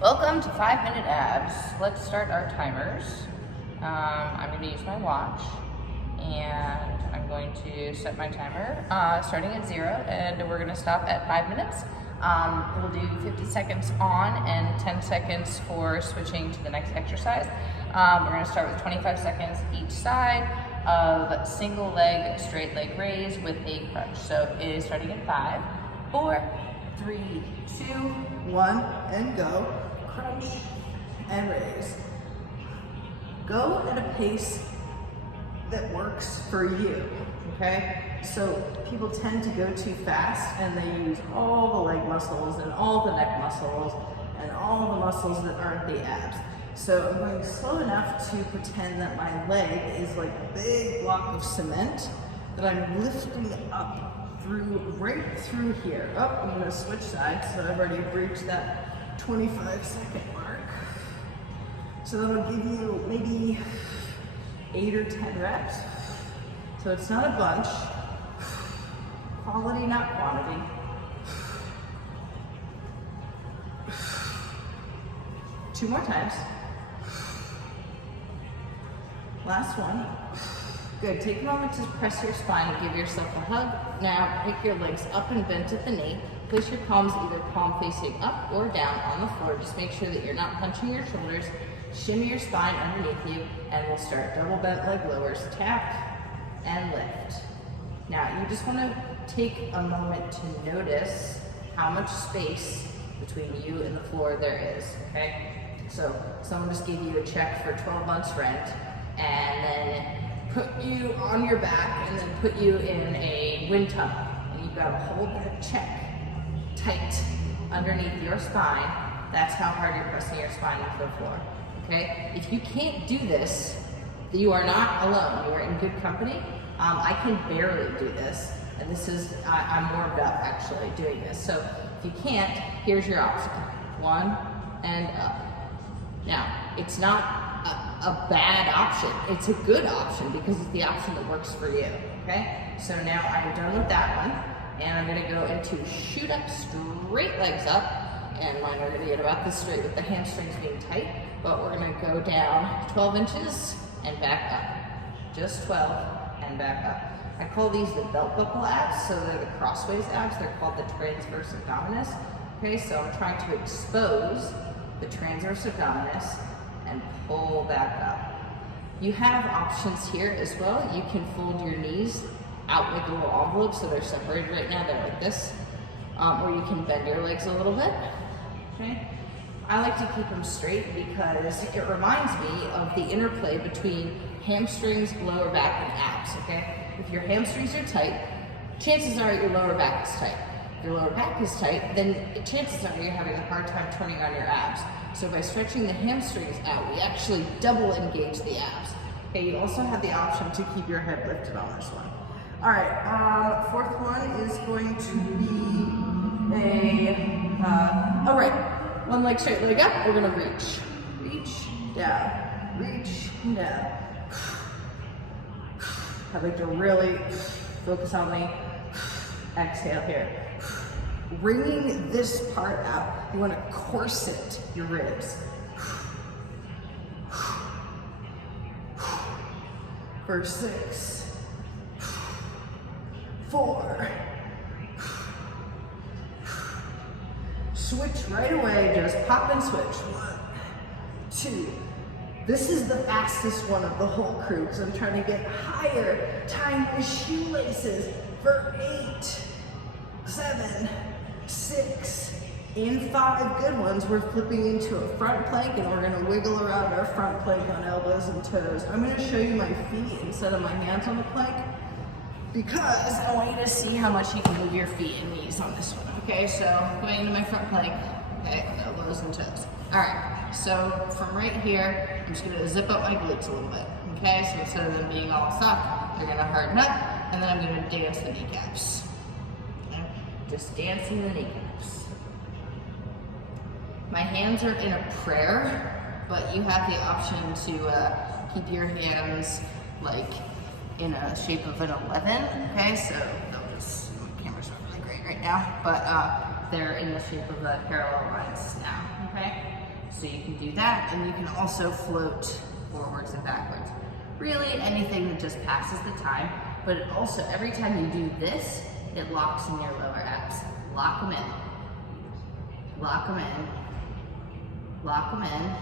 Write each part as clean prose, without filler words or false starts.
Welcome to 5-minute abs. Let's start our timers. I'm going to use my watch and I'm going to set my timer starting at 0 and we're going to stop at 5 minutes. We'll do 50 seconds on and 10 seconds for switching to the next exercise. We're going to start with 25 seconds each side of single leg, straight leg raise with a crunch. So it is starting in 5, 4, 3, 2, 1, and go. Crunch and raise. Go at a pace that works for you, okay? So people tend to go too fast and they use all the leg muscles and all the neck muscles and all the muscles that aren't the abs. So I'm going slow enough to pretend that my leg is like a big block of cement that I'm lifting up through, right through here. Oh, I'm gonna switch sides, so I've already breached that 25-second mark. So that'll give you maybe 8 or 10 reps. So it's not a bunch. Quality, not quantity. Two more times. Last one. Good, take a moment to press your spine and give yourself a hug. Now, pick your legs up and bent at the knee. Place your palms either palm facing up or down on the floor. Just make sure that you're not punching your shoulders. Shimmy your spine underneath you, and we'll start double bent leg lowers. Tap and lift. Now, you just want to take a moment to notice how much space between you and the floor there is, okay? So, someone just gave you a check for 12 months rent, and then put you on your back, and then put you in a wind tunnel. And you've got to hold that check tight underneath your spine. That's how hard you're pressing your spine into the floor, okay? If you can't do this, you are not alone. You are in good company. I can barely do this, and this is, I'm warmed up actually doing this. So if you can't, here's your option. 1 and up. Now, it's not a bad option. It's a good option because it's the option that works for you, okay? So now I'm done with that one, and I'm gonna go into shoot up, straight legs up, and mine are gonna get about this straight with the hamstrings being tight, but we're gonna go down 12 inches and back up. Just 12 and back up. I call these the belt buckle abs, so they're the crossways abs. They're called the transverse abdominis. Okay, so I'm trying to expose the transverse abdominis and pull back up. You have options here as well. You can fold your knees out with a little envelope so they're separated right now. They're like this. Or you can bend your legs a little bit. Okay. I like to keep them straight because it reminds me of the interplay between hamstrings, lower back, and abs, okay? If your hamstrings are tight, chances are your lower back is tight. If your lower back is tight, then chances are you're having a hard time turning on your abs. So by stretching the hamstrings out, we actually double engage the abs. Okay, you also have the option to keep your head lifted on this one. All right, fourth one is going to be all right. One leg straight, leg up, we're gonna reach. Reach, down, reach, down. I'd like to really focus on the exhale here. Wringing this part out, you wanna corset your ribs. For 6, 4, switch right away, just pop and switch. 1, 2. This is the fastest one of the whole crew because I'm trying to get higher. Tying my shoelaces for 8, 7, 6. In 5 good ones, we're flipping into a front plank and we're gonna wiggle around our front plank on elbows and toes. I'm gonna show you my feet instead of my hands on the plank because I want you to see how much you can move your feet and knees on this one. Okay, so going into my front plank, okay, elbows and toes. All right, so from right here, I'm just gonna zip up my glutes a little bit. Okay, so instead of them being all soft, they're gonna harden up, and then I'm gonna dance the kneecaps. Okay, just dancing the kneecaps. My hands are in a prayer, but you have the option to keep your hands like in a shape of an 11. Okay, so they'll just, the camera's not really great right now, but they're in the shape of the parallel lines now. Okay, So you can do that, and you can also float forwards and backwards. Really anything that just passes the time, but it also, every time you do this, it locks in your lower abs. Lock them in, lock them in, lock them in,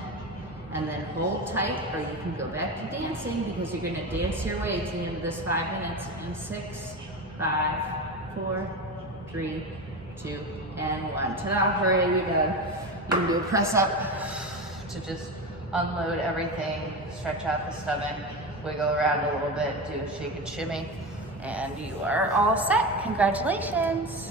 and then hold tight, or you can go back to dancing because you're gonna dance your way to the end of this 5 minutes in 6, 5, 4, 3, 2, and 1. Ta-da, hooray, you're done. You can do a press up to just unload everything, stretch out the stomach, wiggle around a little bit, do a shake and shimmy, and you are all set. Congratulations.